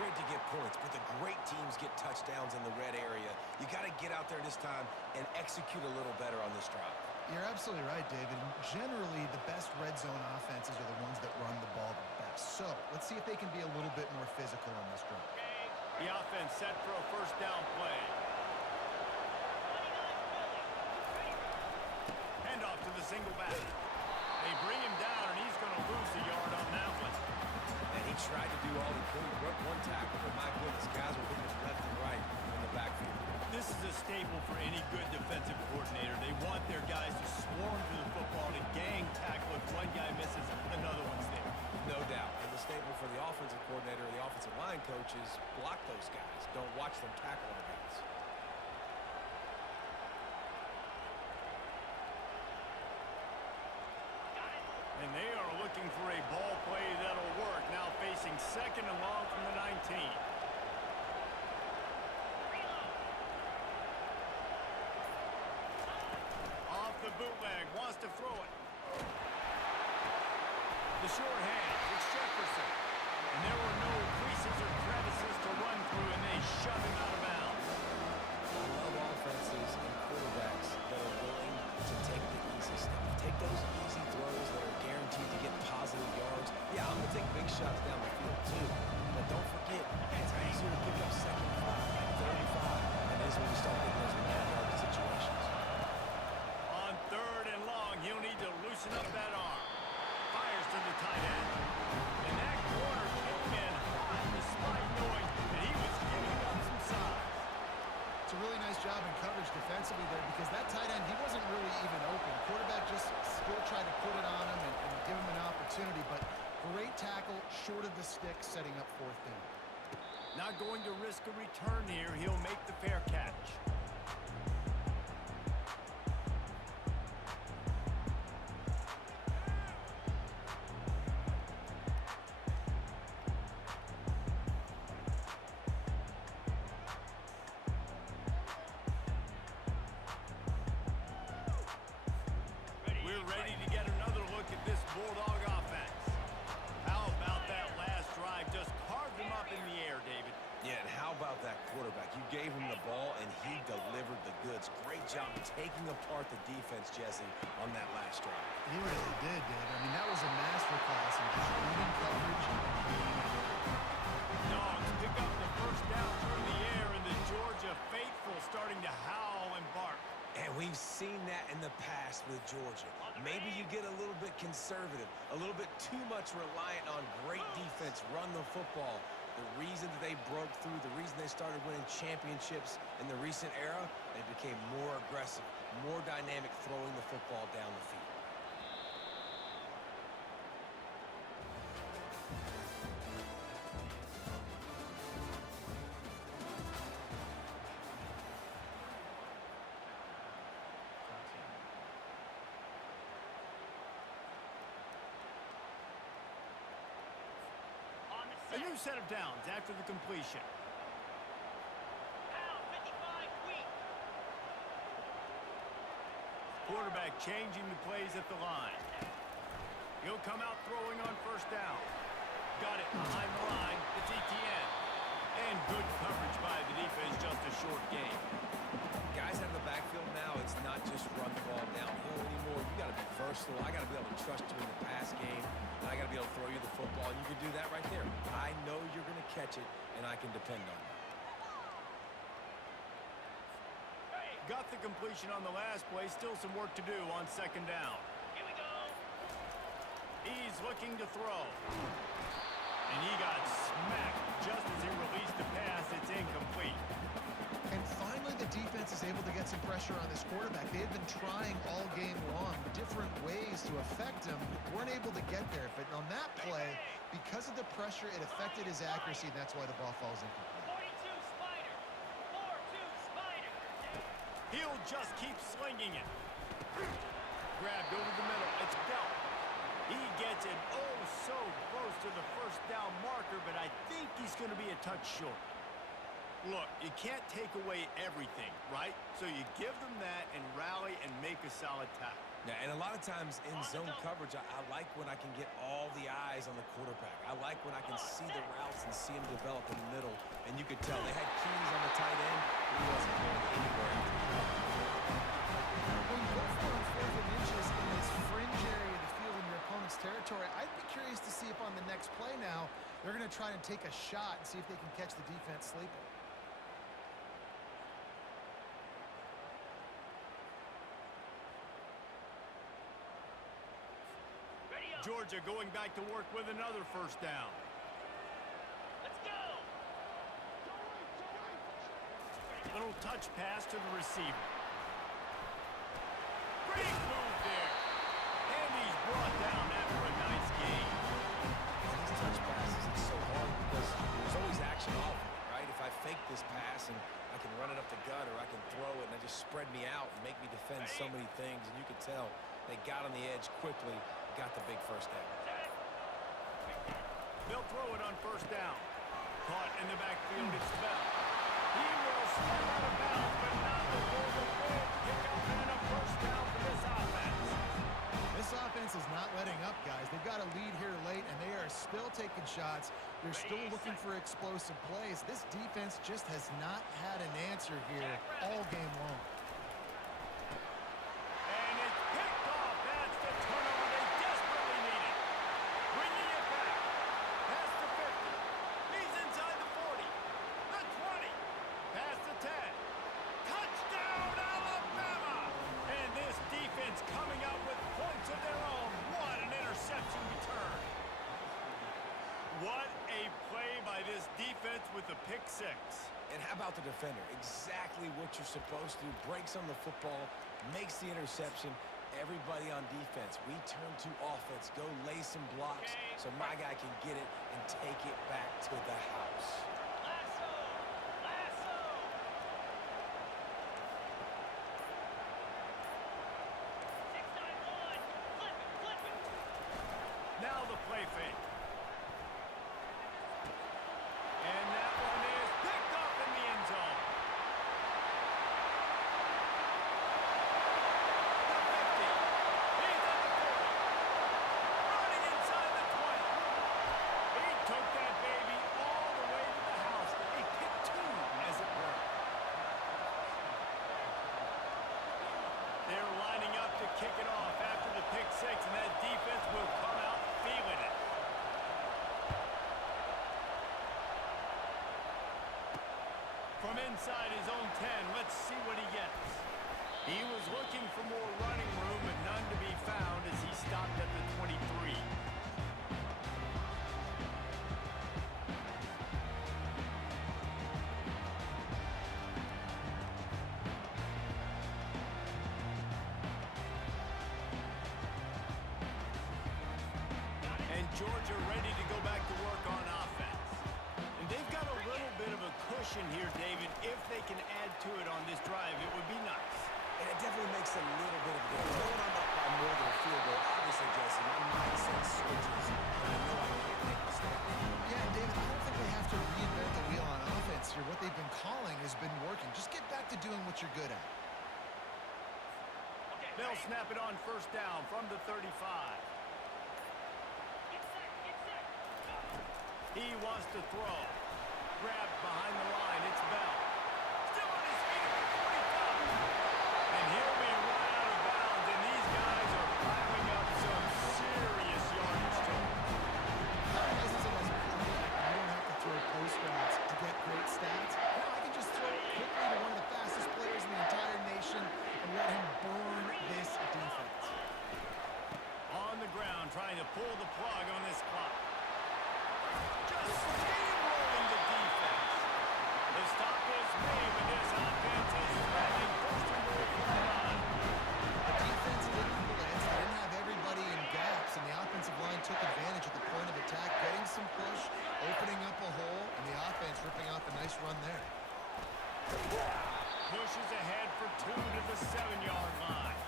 great to get points, but the great teams get touchdowns in the red area. You got to get out there this time and execute a little better on this drive. You're absolutely right, David. Generally, the best red zone offenses are the ones that run the ball the best. So let's see if they can be a little bit more physical on this drive. The offense set for a first down play. Hand off to the single back. They bring him down, and he's going to lose a yard on that one. And he tried to do all he could. He broke one tackle, but my goodness, guys were hitting him left and right in the backfield. This is a staple for any good defensive coordinator. They want their guys to swarm to the football, to gang tackle. If one guy misses, another one's there. No doubt. And the staple for the offensive coordinator or the offensive line coach is block those guys. Don't watch them tackle other guys. And they are looking for a ball play that'll work. Now facing second and long from the 19. Off the bootleg, wants to throw it. The short hand, it's Jefferson. And there were no creases or crevices to run through, and they shove him out of bounds. I love offenses and quarterbacks that are willing to take the easy stuff. Take those easy throws that are guaranteed to get positive yards. Yeah, I'm going to take big shots down the field too. But don't forget, at loosen up that arm. Fires to the tight end. And that corner came in hot despite knowing that he was giving up some size. It's a really nice job in coverage defensively there because that tight end, he wasn't really even open. Quarterback just still tried to put it on him and give him an opportunity, but great tackle short of the stick, setting up fourth down. Not going to risk a return here. He'll make the fair catch. We're ready to get another look at this Bulldog offense. How about that last drive? Just carved him up in the air, David. Yeah, and how about that quarterback? You gave him the ball, and he delivered the goods. Great job taking apart the defense, Jesse, on that last drive. He really did, Dave. I mean, that was a masterclass in just reading coverage and being Dogs pick up the first down through the air, and the Georgia faithful starting to howl and bark. And we've seen that in the past with Georgia. Maybe you get a little bit conservative, a little bit too much reliant on great defense, run the football. The reason that they broke through, the reason they started winning championships in the recent era, they became more aggressive, more dynamic, throwing the football down the field. A new set of downs after the completion. Pound 55 weak. Quarterback changing the plays at the line. He'll come out throwing on first down. Got it behind the line. It's ETN. And good coverage by the defense, just a short gain. Guys out of the backfield now, it's not just run the ball downhill anymore. You got to be versatile. I got to be able to trust you in the pass game, and I got to be able to throw you the football, and you can do that right there. I know you're going to catch it, and I can depend on you. Got the completion on the last play. Still some work to do on second down. Here we go. He's looking to throw. And he got smacked just as he released the pass. It's incomplete. And finally, the defense is able to get some pressure on this quarterback. They had been trying all game long different ways to affect him. Weren't able to get there. But on that play, because of the pressure, it affected his accuracy, and that's why the ball falls incomplete. 42 Spider. 4-2 Spider. He'll just keep slinging it. Grabbed over the middle. It's Belt. He gets it oh so close to the first down marker, but I think he's going to be a touch short. Look, you can't take away everything, right? So you give them that and rally and make a solid tackle. Yeah, and a lot of times in zone coverage, I like when I can get all the eyes on the quarterback. I like when I can see the routes and see him develop in the middle. And you could tell they had keys on the tight end, but he wasn't going anywhere after that. When you go for on fourth and inches in this fringe area of the field in your opponent's territory, I'd be curious to see if on the next play now, they're going to try and take a shot and see if they can catch the defense sleeping. Georgia going back to work with another first down. Let's go. Little touch pass to the receiver. Great move there. And he's brought down after a nice gain. These touch passes, it's so hard because there's always action off of it, right? If I fake this pass and I can run it up the gut or I can throw it and it just spread me out and make me defend so many things, and you can tell they got on the edge quickly, got the big first down. They'll throw it on first down. Caught in the backfield, it's Bell. He will step out of bounds, but not before the big pickup and a first down for this offense. This offense is not letting up, guys. They've got a lead here late, and they are still taking shots. They're still looking for explosive plays. This defense just has not had an answer here all game long. And it's picked off. That's the turnover they desperately needed. Bringing it back. Past the 50. He's inside the 40. The 20. Past the 10. Touchdown, Alabama! And this defense coming out with points of their own. with a pick six. And how about the defender? Exactly what you're supposed to. Breaks on the football, makes the interception. Everybody on defense, we turn to offense. Go lay some blocks so my guy can get it and take it back to the house. Lasso! Lasso! 6-9-1. Flip it, flip it. Now the play fake. And that one is picked off in the end zone. The 50. He's at the 40. Running inside the 20. He took that baby all the way to the house. A pick two, as it were. They're lining up to kick it off after the pick six, and that defense will come out feeling it. From inside his own 10, let's see what he gets. He was looking for more running room, but none to be found as he stopped at the 23. And Georgia ready to go back to work on offense. And they've got a little bit of a cushion here, David. If they can add to it on this drive, it would be nice. And it definitely makes a little bit of a difference. Going on up by more than a field goal, obviously, Jesse, my mindset switches, and I know I can't make mistakes. Yeah, and David, I don't think they have to reinvent the wheel on offense here. What they've been calling has been working. Just get back to doing what you're good at. Okay, They'll ready. snap it on first down from the 35. Get set, get set. Go. He wants to throw. Grabbed behind the line. It's Bell. Still on his feet at the 45. And here we run out of bounds, and these guys are piling up some serious yardage total. How nice is it as a quarterback? You don't have to throw post routes to get great stats. No, I can just throw it quickly to one of the fastest players in the entire nation and let him burn this defense. On the ground, trying to pull the plug on this clock. Just steamrolling the defense. The stop is made, but this offense is threatening first and goal from the line. The defense didn't blitz. They didn't have everybody in gaps, and the offensive line took advantage at the point of attack, getting some push, opening up a hole, and the offense ripping off a nice run there. Pushes ahead for 2 to the 7-yard line.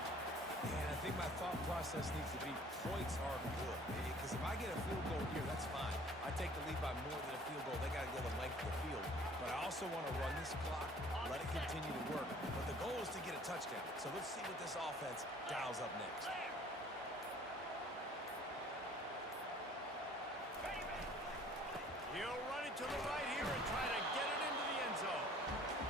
And I think my thought process needs to be points are good. Because if I get a field goal here, that's fine. I take the lead by more than a field goal. They got to go the length of the field. But I also want to run this clock, let it continue to work. But the goal is to get a touchdown. So let's see what this offense dials up next. He'll run it to the right here and try to get it into the end zone.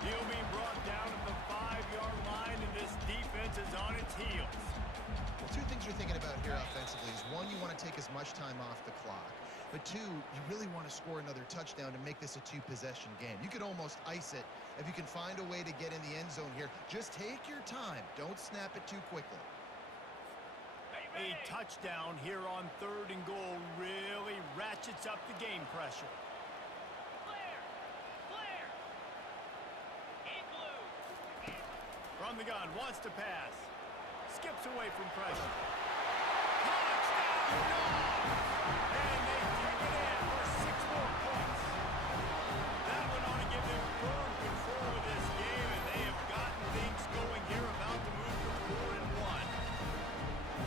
He'll be brought down at the 5-yard line, and this defense is on its heels. Well, two things you're thinking about here offensively is, one, you want to take as much time off the clock. But two, you really want to score another touchdown to make this a 2-possession game. You could almost ice it if you can find a way to get in the end zone here. Just take your time. Don't snap it too quickly. A touchdown here on 3rd and goal really ratchets up the game pressure. Clear! Clear! In blue! From the gun, wants to pass. Skips away from pressure. Touchdown, Dogs! And they take it in for 6 more points. That one ought to give them firm control of this game, and they have gotten things going here, about to move to 4-1.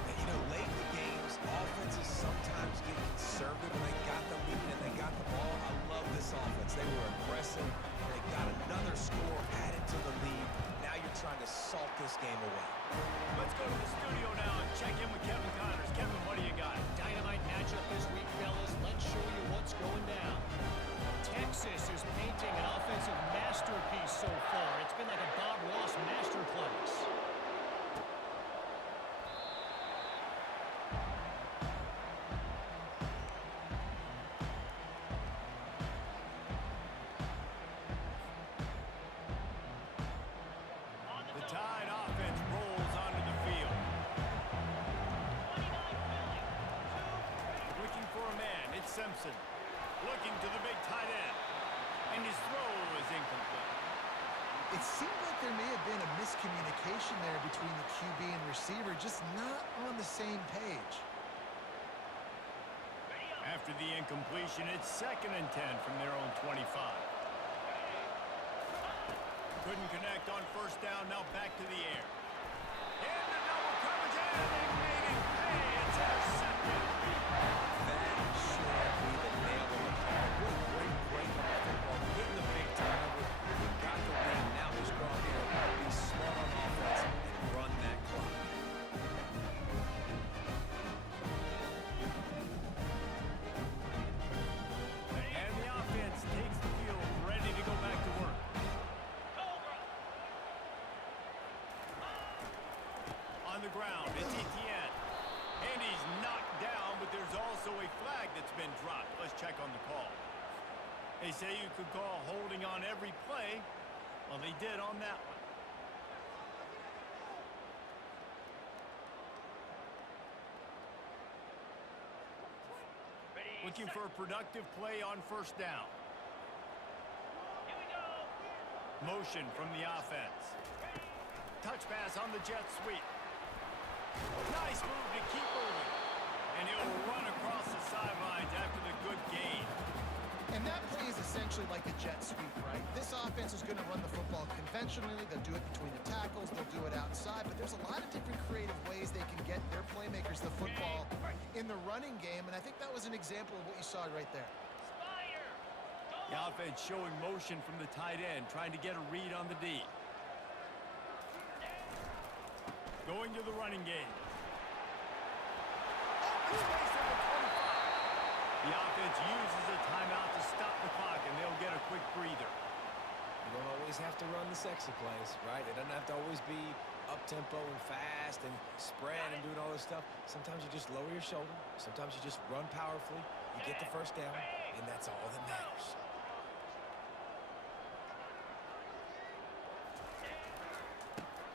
And, you know, late in the games, offenses sometimes get conservative when they got the lead and they got the ball. I love this offense. They were aggressive. They got another score added to the lead. Now you're trying to salt this game away. Let's go to the studio now and check in with Kevin Connors. Kevin, what do you got? Dynamite matchup this week, fellas. Let's show you what's going down. Texas is painting an offensive masterpiece so far. It's been like a Bob Ross masterclass. The Tide offense rolls onto the field. 29 Philly. 2 ready. Looking for a man, it's Simpson. Looking to the big tight end. And his throw is incomplete. It seemed like there may have been a miscommunication there between the QB and receiver, just not on the same page. After the incompletion, it's 2nd and 10 from their own 25. Couldn't connect on 1st down, now back to the air. In the double coverage, and they made him pay. It's intercepted. That should be the nail on the coffin. What a great break on the football. Getting the big turnover. You got the lead. Now just go out there, be smart on offense, and run that clock. And the offense takes the field, ready to go back to work. On the ground, it's Etienne. And he's knocked down, but there's also a flag that's been dropped. Let's check on the call. They say you could call holding on every play. Well, they did on that one. Looking for a productive play on 1st down. Here we go. Motion from the offense. Touch pass on the jet sweep. Nice move to keep moving. And he'll run across the sidelines after the good gain. And that play is essentially like a jet sweep, right? This offense is going to run the football conventionally. They'll do it between the tackles. They'll do it outside. But there's a lot of different creative ways they can get their playmakers the football in the running game. And I think that was an example of what you saw right there. Spire. The offense showing motion from the tight end, trying to get a read on the D. Going to the running game. Open space at the 25. The offense uses a timeout to stop the clock, and they'll get a quick breather. You don't always have to run the sexy plays, right? It doesn't have to always be up-tempo and fast and spread and doing all this stuff. Sometimes you just lower your shoulder. Sometimes you just run powerfully. You get the 1st down, and that's all that matters.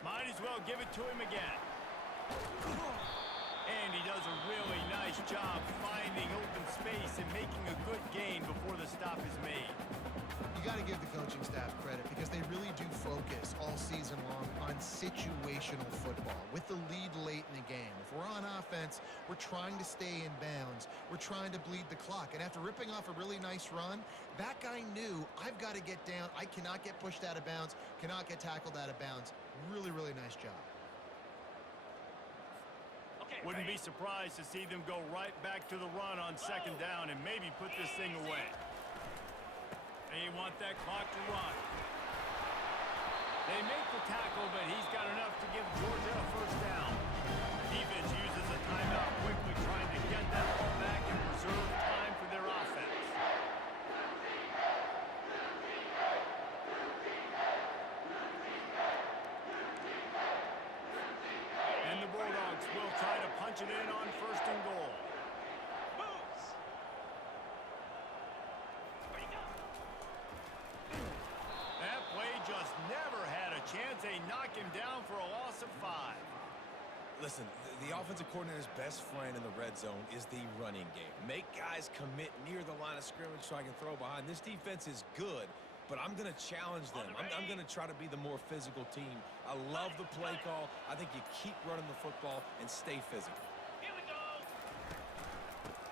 Might as well give it to him again. And he does a really nice job finding open space and making a good gain before the stop is made. You got to give the coaching staff credit because they really do focus all season long on situational football with the lead late in the game. If we're on offense, we're trying to stay in bounds. We're trying to bleed the clock. And after ripping off a really nice run, that guy knew I've got to get down. I cannot get pushed out of bounds, cannot get tackled out of bounds. Really, really nice job. Wouldn't be surprised to see them go right back to the run on 2nd down and maybe put this thing away. They want that clock to run. They make the tackle, but he's got enough to give Georgia a 1st down. Defense uses a timeout quickly, trying to get that ball back and preserve time for their offense. And the Bulldogs will try to punch it in on 1st and goal. Moves. Ready to go. That play just never had a chance. They knock him down for a loss of 5. Listen, the offensive coordinator's best friend in the red zone is the running game. Make guys commit near the line of scrimmage so I can throw behind. This defense is good, but I'm going to challenge them. I'm going to try to be the more physical team. I love the play call. I think you keep running the football and stay physical. Here we go.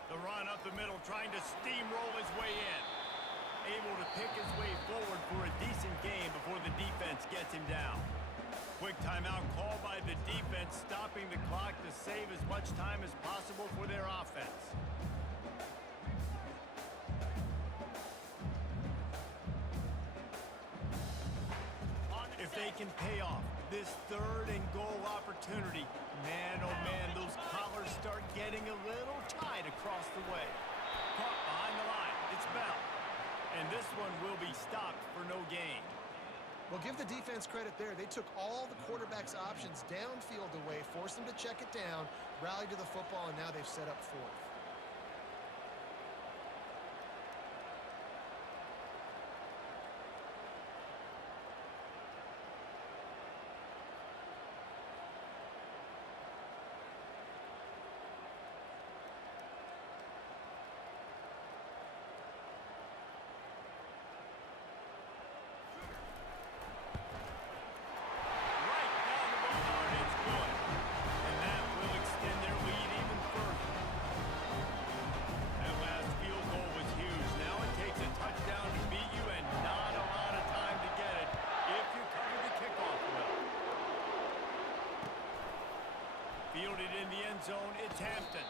The run up the middle, trying to steamroll his way in. Able to pick his way forward for a decent game before the defense gets him down. Quick timeout called by the defense, stopping the clock to save as much time as possible for their offense. If they can pay off this 3rd and goal opportunity, man, oh man, those collars start getting a little tight across the way. Caught behind the line, it's Bell. And this one will be stopped for no gain. Well, give the defense credit there. They took all the quarterback's options downfield away, forced them to check it down, rallied to the football, and now they've set up 4th. it's Hampton.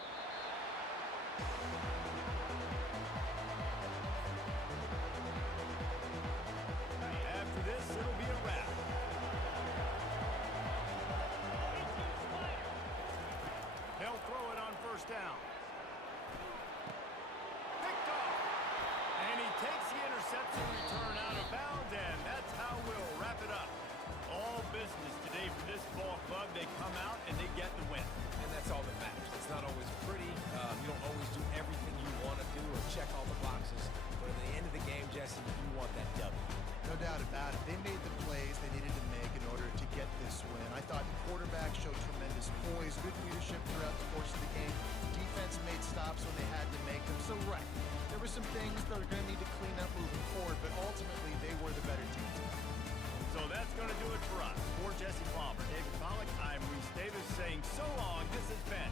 After this, it'll be a wrap. He'll throw it on first down. Picked off. And he takes the interception return out of bounds, and that's how we'll wrap it up. All business today for this ball club. They come out and they get the win. And that's all that matters. It's not always pretty. You don't always do everything you want to do or check all the boxes. But at the end of the game, Jesse, you want that W. No doubt about it. They made the plays they needed to make in order to get this win. I thought the quarterback showed tremendous poise, good leadership throughout the course of the game. Defense made stops when they had to make them. So, right, there were some things that are going to need to clean up moving forward, but ultimately they were the better team today. So that's going to do it for us. For Jesse Palmer, David Pollack, I'm Reese Davis saying so long. This has been